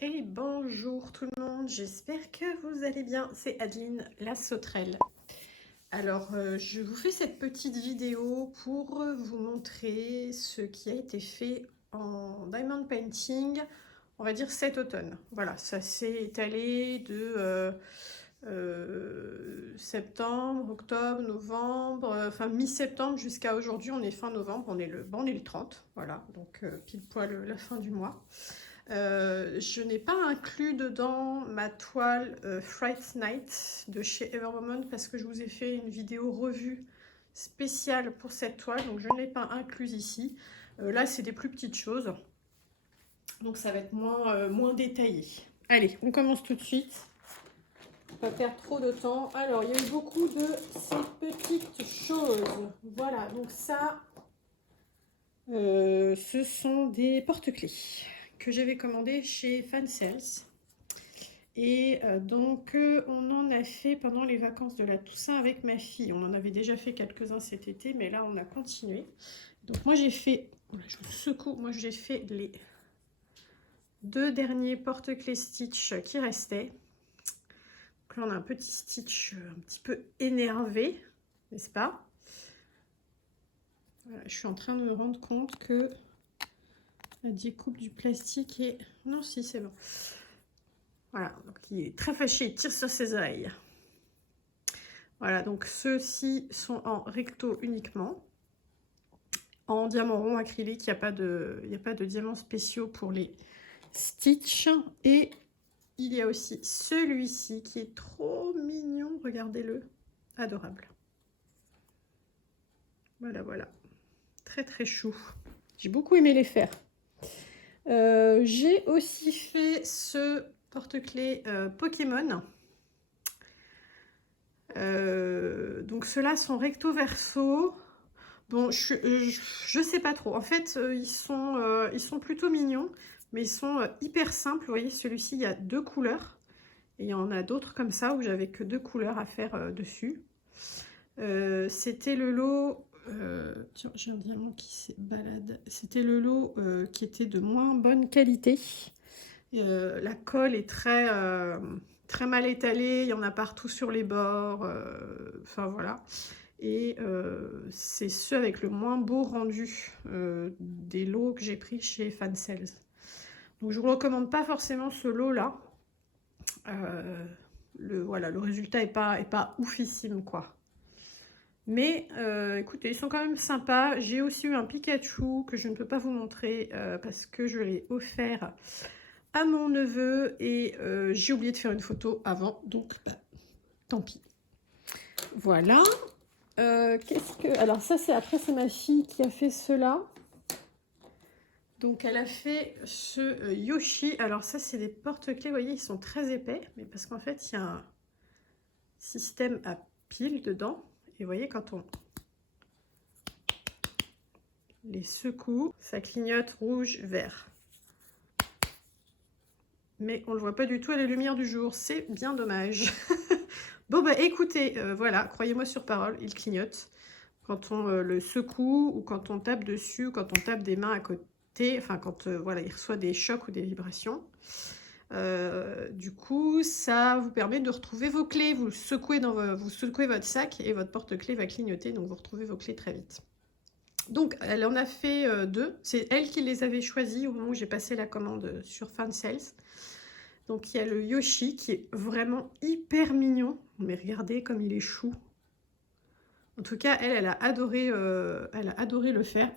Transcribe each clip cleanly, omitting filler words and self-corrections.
Et bonjour tout le monde, j'espère que vous allez bien. C'est Adeline la sauterelle. Alors, je vous fais cette petite vidéo pour vous montrer ce qui a été fait en diamond painting, on va dire cet automne. Voilà, ça s'est étalé de septembre, octobre, novembre, enfin mi-septembre jusqu'à aujourd'hui. On est fin novembre, on est le 30, voilà, donc pile poil la fin du mois. Je n'ai pas inclus dedans ma toile Fright Night de chez Everwoman parce que je vous ai fait une vidéo revue spéciale pour cette toile, donc je ne l'ai pas incluse ici. Là, c'est des plus petites choses, donc ça va être moins détaillé. Allez, on commence tout de suite. Pas perdre trop de temps. Alors, il y a eu beaucoup de ces petites choses. Voilà, donc ça, ce sont des porte-clés que j'avais commandé chez Fansales. Et donc, on en a fait pendant les vacances de la Toussaint avec ma fille. On en avait déjà fait quelques-uns cet été, mais là, on a continué. Donc, moi, j'ai fait, je vous secoue, moi, j'ai fait les 2 derniers porte-clés Stitch qui restaient. Donc là, on a un petit Stitch un petit peu énervé, n'est-ce pas? Voilà, je suis en train de me rendre compte que la découpe du plastique est... Non, si, c'est bon. Voilà, donc il est très fâché, il tire sur ses oreilles. Voilà, donc ceux-ci sont en recto uniquement. En diamant rond acrylique, il n'y a pas de diamants spéciaux pour les Stitch. Et il y a aussi celui-ci qui est trop mignon, regardez-le, adorable. Voilà, voilà, très très chou. J'ai beaucoup aimé les faire. J'ai aussi fait ce porte-clés Pokémon. Donc ceux-là sont recto verso. Bon, je sais pas trop. En fait, ils sont plutôt mignons, mais ils sont hyper simples. Vous voyez, celui-ci, il y a 2 couleurs. Et il y en a d'autres comme ça où j'avais que 2 couleurs à faire dessus. C'était le lot... tiens, j'ai un diamant qui se balade. C'était le lot qui était de moins bonne qualité. La colle est très mal étalée. Il y en a partout sur les bords. Enfin, voilà. Et c'est ceux avec le moins beau rendu des lots que j'ai pris chez Fansales. Donc je ne vous recommande pas forcément ce lot-là. Voilà, le résultat n'est pas oufissime, quoi. Mais écoutez, ils sont quand même sympas. J'ai aussi eu un Pikachu que je ne peux pas vous montrer parce que je l'ai offert à mon neveu et j'ai oublié de faire une photo avant, donc bah, tant pis. Voilà. Alors ça, c'est ma fille qui a fait cela. Donc elle a fait ce Yoshi. Alors ça, c'est des porte-clés, vous voyez, ils sont très épais, mais parce qu'en fait, il y a un système à pile dedans. Et vous voyez, quand on les secoue, ça clignote rouge, vert. Mais on ne le voit pas du tout à la lumière du jour, c'est bien dommage. Bon bah écoutez, voilà, croyez-moi sur parole, il clignote. Quand on le secoue ou quand on tape dessus ou quand on tape des mains à côté, enfin quand voilà, il reçoit des chocs ou des vibrations. Du coup, ça vous permet de retrouver vos clés. Vous secouez votre sac et votre porte-clés va clignoter, donc vous retrouvez vos clés très vite. Donc, elle en a fait 2. C'est elle qui les avait choisis au moment où j'ai passé la commande sur Fansales. Donc, il y a le Yoshi qui est vraiment hyper mignon. Mais regardez comme il est chou. En tout cas, elle a adoré le faire.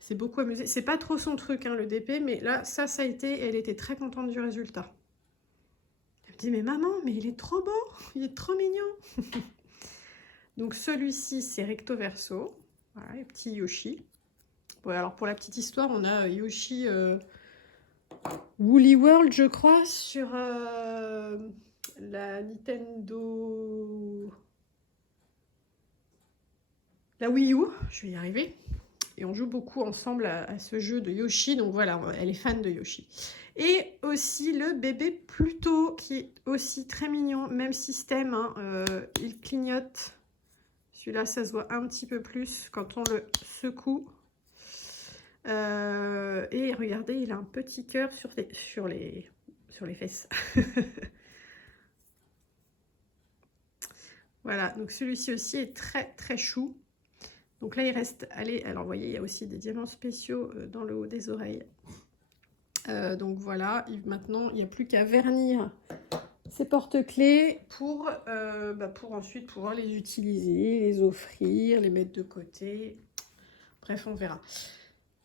C'est beaucoup amusé. C'est pas trop son truc, hein, le DP, mais là, ça a été. Elle était très contente du résultat. Elle me dit, mais maman, mais il est trop beau, il est trop mignon. Donc, celui-ci, c'est recto verso. Voilà, les petits Yoshi. Bon, alors, pour la petite histoire, on a Yoshi Woolly World, je crois, sur la Nintendo. La Wii U, je vais y arriver. Et on joue beaucoup ensemble à ce jeu de Yoshi. Donc voilà, elle est fan de Yoshi. Et aussi le bébé Pluto, qui est aussi très mignon. Même système, hein, il clignote. Celui-là, ça se voit un petit peu plus quand on le secoue. Et regardez, il a un petit cœur sur les fesses. Voilà, donc celui-ci aussi est très très chou. Donc là, il reste, allez, alors vous voyez, il y a aussi des diamants spéciaux dans le haut des oreilles. Donc voilà, maintenant, il n'y a plus qu'à vernir ces porte-clés pour ensuite pouvoir les utiliser, les offrir, les mettre de côté. Bref, on verra.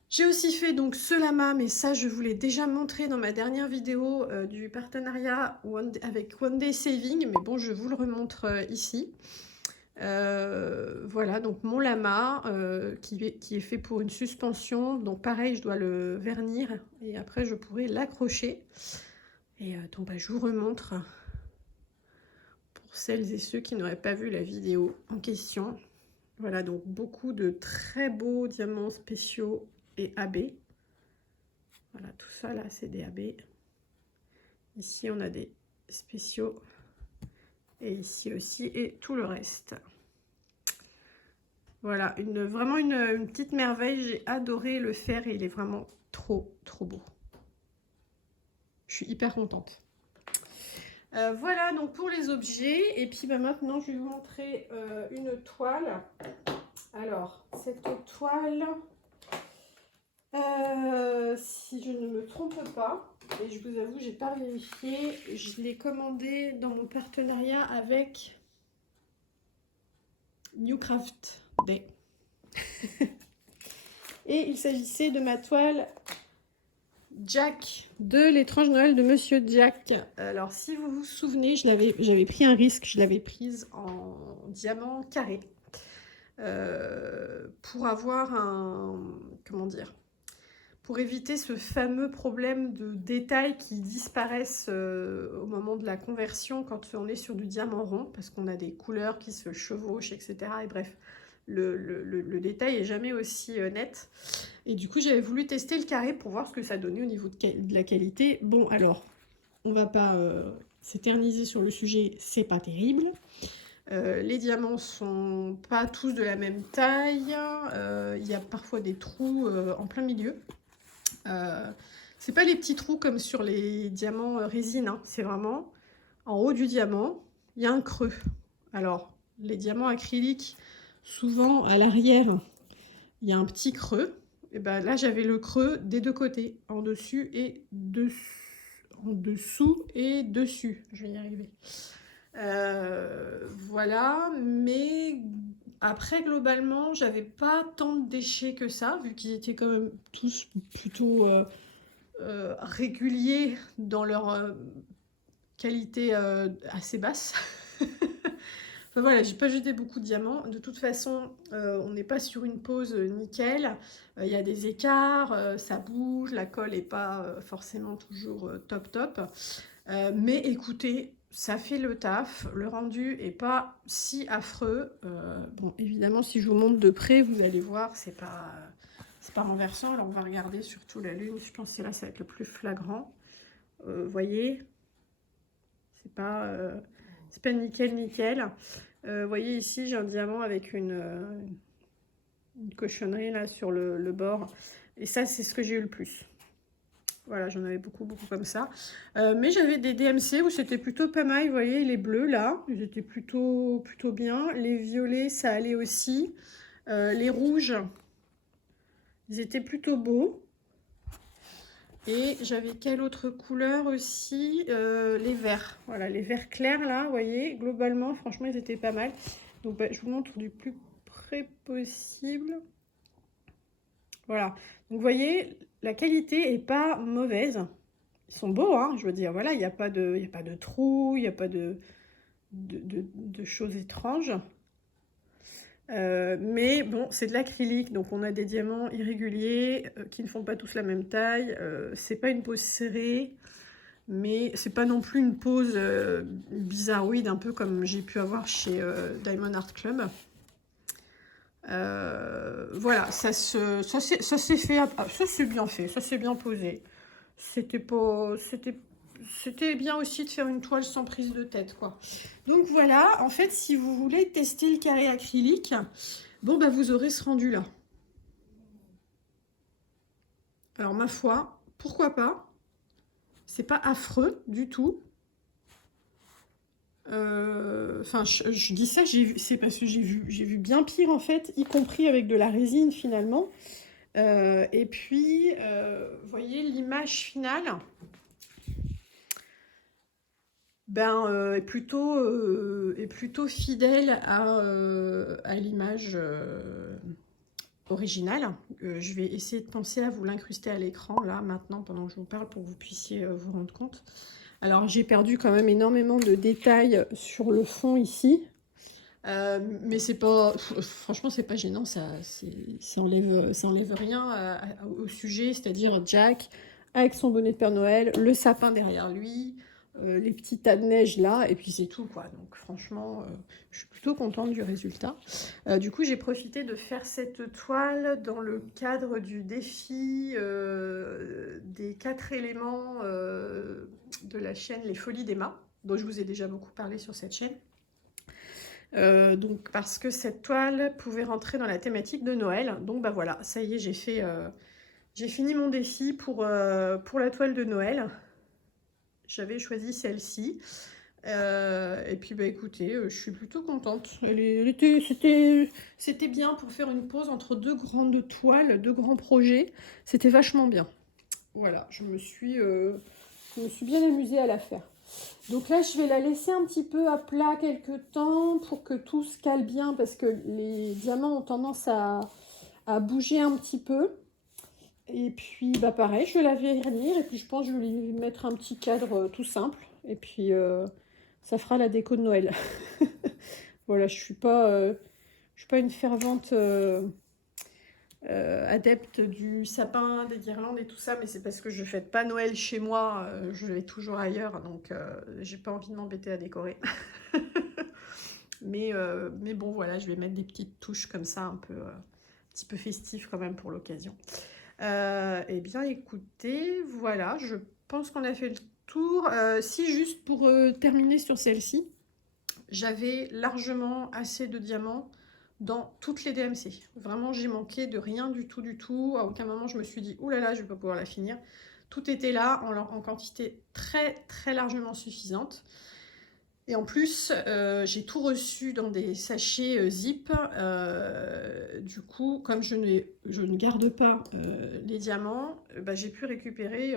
J'ai aussi fait donc ce lama, mais ça je vous l'ai déjà montré dans ma dernière vidéo du partenariat avec One Day Saving, mais bon, je vous le remontre ici. Voilà, donc mon lama qui est fait pour une suspension, donc pareil, je dois le vernir et après je pourrai l'accrocher. Et donc bah, je vous remontre pour celles et ceux qui n'auraient pas vu la vidéo en question. Voilà, donc beaucoup de très beaux diamants spéciaux et AB. Voilà, tout ça là, c'est des AB. Ici, on a des spéciaux. Et ici aussi, et tout le reste. Voilà, vraiment une petite merveille. J'ai adoré le faire et il est vraiment trop, trop beau. Je suis hyper contente. Voilà, donc pour les objets. Et puis bah, maintenant, je vais vous montrer une toile. Alors, cette toile... si je ne me trompe pas, et je vous avoue, j'ai pas vérifié, je l'ai commandée dans mon partenariat avec Newcraft Day. Et il s'agissait de ma toile Jack de l'étrange Noël de Monsieur Jack. Alors, si vous vous souvenez, j'avais pris un risque, je l'avais prise en diamant carré pour avoir comment dire, pour éviter ce fameux problème de détails qui disparaissent au moment de la conversion quand on est sur du diamant rond, parce qu'on a des couleurs qui se chevauchent, etc. Et bref, le détail est jamais aussi net. Et du coup, j'avais voulu tester le carré pour voir ce que ça donnait au niveau de la qualité. Bon, alors, on va pas s'éterniser sur le sujet, c'est pas terrible. Les diamants sont pas tous de la même taille. Il y a parfois des trous en plein milieu. C'est pas les petits trous comme sur les diamants résine, hein. C'est vraiment en haut du diamant, il y a un creux. Alors, les diamants acryliques, souvent à l'arrière, il y a un petit creux. Et ben là, j'avais le creux des deux côtés, en dessus et en dessous et dessus. Je vais y arriver. Voilà, mais après globalement j'avais pas tant de déchets que ça, vu qu'ils étaient quand même tous plutôt réguliers dans leur qualité assez basse. Enfin voilà, j'ai pas jeté beaucoup de diamants. De toute façon, on n'est pas sur une pose nickel. Il y a des écarts, ça bouge, la colle n'est pas forcément toujours top. Mais écoutez, ça fait le taf, le rendu est pas si affreux. Bon, évidemment, si je vous montre de près, vous allez voir, c'est pas renversant. Alors, on va regarder surtout la lune. Je pense que c'est là, ça va être le plus flagrant. Vous voyez, c'est pas nickel. Vous voyez ici, j'ai un diamant avec une cochonnerie là sur le bord. Et ça, c'est ce que j'ai eu le plus. Voilà, j'en avais beaucoup comme ça. Mais j'avais des DMC où c'était plutôt pas mal. Vous voyez, les bleus, là, ils étaient plutôt bien. Les violets, ça allait aussi. Les rouges, ils étaient plutôt beaux. Et j'avais quelle autre couleur aussi? Les verts. Voilà, les verts clairs, là, vous voyez, globalement, franchement, ils étaient pas mal. Donc, bah, je vous montre du plus près possible. Voilà, donc vous voyez, la qualité est pas mauvaise. Ils sont beaux, hein, je veux dire, voilà, il n'y a pas de trous, il n'y a pas de choses étranges. Mais bon, c'est de l'acrylique, donc on a des diamants irréguliers qui ne font pas tous la même taille. C'est pas une pose serrée, mais c'est pas non plus une pose bizarroïde, un peu comme j'ai pu avoir chez Diamond Art Club. Voilà, ça s'est fait, ça s'est bien fait, ça s'est bien posé. C'était bien aussi de faire une toile sans prise de tête, quoi. Donc voilà, en fait, si vous voulez tester le carré acrylique, bon bah vous aurez ce rendu là. Alors ma foi, pourquoi pas? C'est pas affreux du tout. Enfin, je dis ça, c'est parce que j'ai vu bien pire en fait, y compris avec de la résine finalement. Et puis, vous voyez, l'image finale, ben, est plutôt fidèle à l'image originale. Je vais essayer de penser à vous l'incruster à l'écran, là, maintenant, pendant que je vous parle, pour que vous puissiez vous rendre compte. Alors, j'ai perdu quand même énormément de détails sur le fond ici. Mais c'est pas, franchement, c'est pas gênant, ça enlève rien au sujet, c'est-à-dire Jack avec son bonnet de Père Noël, le sapin derrière lui, les petits tas de neige là, et puis c'est tout quoi. Donc franchement, je suis plutôt contente du résultat. Du coup, j'ai profité de faire cette toile dans le cadre du défi des 4 éléments de la chaîne Les Folies d'Emma, dont je vous ai déjà beaucoup parlé sur cette chaîne. Donc parce que cette toile pouvait rentrer dans la thématique de Noël. Donc bah voilà, ça y est, j'ai fini mon défi pour la toile de Noël. J'avais choisi celle-ci. Et puis bah écoutez, je suis plutôt contente. C'était bien pour faire une pause entre deux grandes toiles, deux grands projets. C'était vachement bien. Voilà, je me suis bien amusée à la faire. Donc là, je vais la laisser un petit peu à plat quelques temps pour que tout se cale bien parce que les diamants ont tendance à bouger un petit peu. Et puis, bah pareil, je vais la vernir et puis je pense que je vais lui mettre un petit cadre tout simple. Et puis, ça fera la déco de Noël. Voilà, je suis pas une fervente adepte du sapin, des guirlandes et tout ça, mais c'est parce que je fête pas Noël chez moi, je vais toujours ailleurs, donc j'ai pas envie de m'embêter à décorer. mais bon, voilà, je vais mettre des petites touches comme ça, un petit peu festives quand même pour l'occasion. Eh bien, écoutez, voilà, je pense qu'on a fait le tour. Si juste pour terminer sur celle-ci, j'avais largement assez de diamants dans toutes les DMC. Vraiment, j'ai manqué de rien du tout, du tout. À aucun moment, je me suis dit, oulala, là là, je vais pas pouvoir la finir. Tout était là en quantité très, très largement suffisante. Et en plus, j'ai tout reçu dans des sachets zip. Du coup, comme je ne garde pas les diamants, bah, j'ai pu récupérer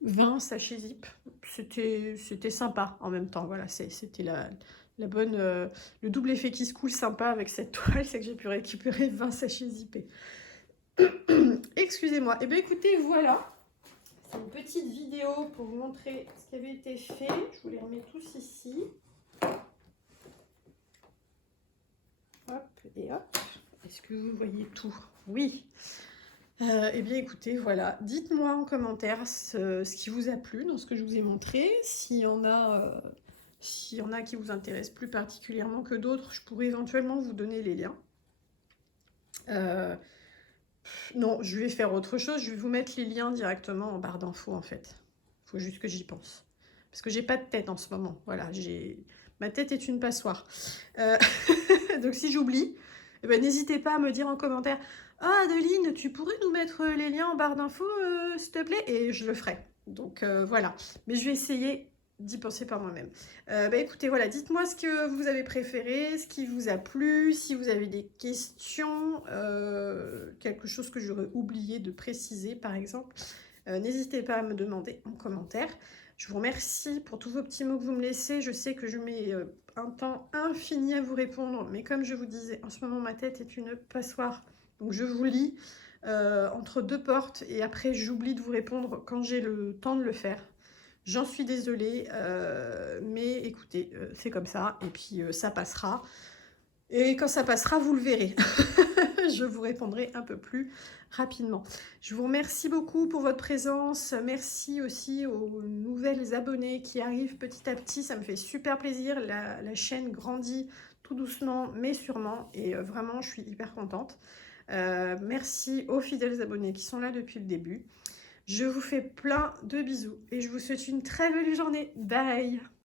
20 sachets zip. C'était sympa en même temps. Voilà, c'était la bonne, le double effet qui se coule sympa avec cette toile, c'est que j'ai pu récupérer 20 sachets zippés. Excusez-moi. Et bien écoutez, voilà. C'est une petite vidéo pour vous montrer ce qui avait été fait. Je vous les remets tous ici. Hop et hop. Est-ce que vous voyez tout? Oui. Eh bien écoutez, voilà. Dites-moi en commentaire ce qui vous a plu dans ce que je vous ai montré. S'il y en a qui vous intéressent plus particulièrement que d'autres, je pourrais éventuellement vous donner les liens. Non, je vais faire autre chose. Je vais vous mettre les liens directement en barre d'infos en fait. Il faut juste que j'y pense. Parce que j'ai pas de tête en ce moment. Voilà, ma tête est une passoire. Donc si j'oublie, eh ben, n'hésitez pas à me dire en commentaire « Ah Adeline, tu pourrais nous mettre les liens en barre d'infos, s'il te plaît ?» Et je le ferai. Donc voilà. Mais je vais essayer d'y penser par moi-même. Bah écoutez, voilà, dites-moi ce que vous avez préféré, ce qui vous a plu, si vous avez des questions, quelque chose que j'aurais oublié de préciser par exemple, n'hésitez pas à me demander en commentaire. Je vous remercie pour tous vos petits mots que vous me laissez. Je sais que je mets un temps infini à vous répondre, mais comme je vous disais, en ce moment ma tête est une passoire, donc je vous lis entre deux portes et après j'oublie de vous répondre quand j'ai le temps de le faire. J'en suis désolée, mais écoutez, c'est comme ça, et puis ça passera. Et quand ça passera, vous le verrez. Je vous répondrai un peu plus rapidement. Je vous remercie beaucoup pour votre présence. Merci aussi aux nouvelles abonnés qui arrivent petit à petit. Ça me fait super plaisir. La chaîne grandit tout doucement, mais sûrement. Et vraiment, je suis hyper contente. Merci aux fidèles abonnés qui sont là depuis le début. Je vous fais plein de bisous et je vous souhaite une très belle journée. Bye!